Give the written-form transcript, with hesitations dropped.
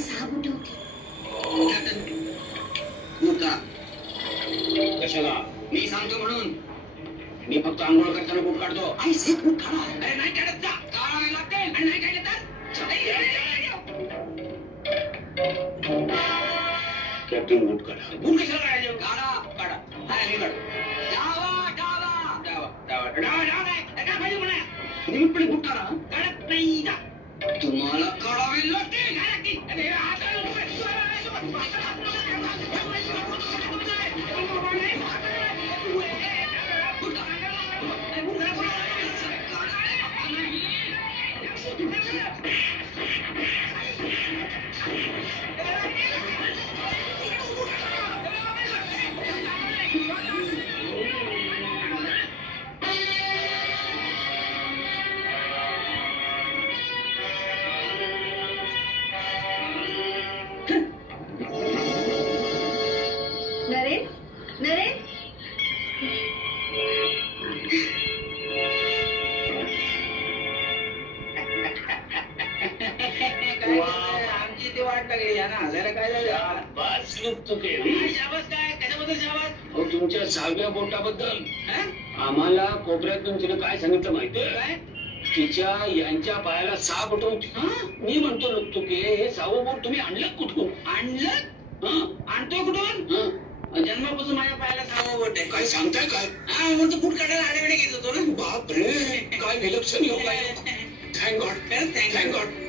आणि 6 बोट होती. का कशाला मी सांगतो म्हणून मी फक्त आंघोळ करताना बूट काढतो. आई सेट बूट काढा. अरे नाही काढत जा. काढावे लागते आणि नाही काढले तर कॅप्टन बूट काढा. बूट कशाला काढायचे? काढा काढा. हा मी काढतो. डावा डावा डावा डावा डावा डावा नाही काय पाहिजे म्हणा. निमपणे बूट काढा. काढत नाही जा. तुम्हाला काढावे लागते. काढा की. अरे आता नरेन नरेन आमची ती वाट लागली या ना हजारा काय झालं. बस लुकतो काय कशाबद्दल शाबास. तुमच्या 6व्या बोटाबद्दल आम्हाला कोपऱ्यातून तिने काय सांगितलं माहितीये काय. तिच्या यांच्या पायाला 6 बोट होती. मी म्हणतो लुकतो की हे 6वं बोट तुम्ही आणलं कुठून. आणलं आणतोय कुठून. जन्मापासून माझ्या पायाला 6वं बोट आहे. काय सांगताय काय. हा म्हणतो बूट काढायला आडेवेळे घेत होतो ना. बाप रे काय विलक्षण योग आहे. Thank God thank God.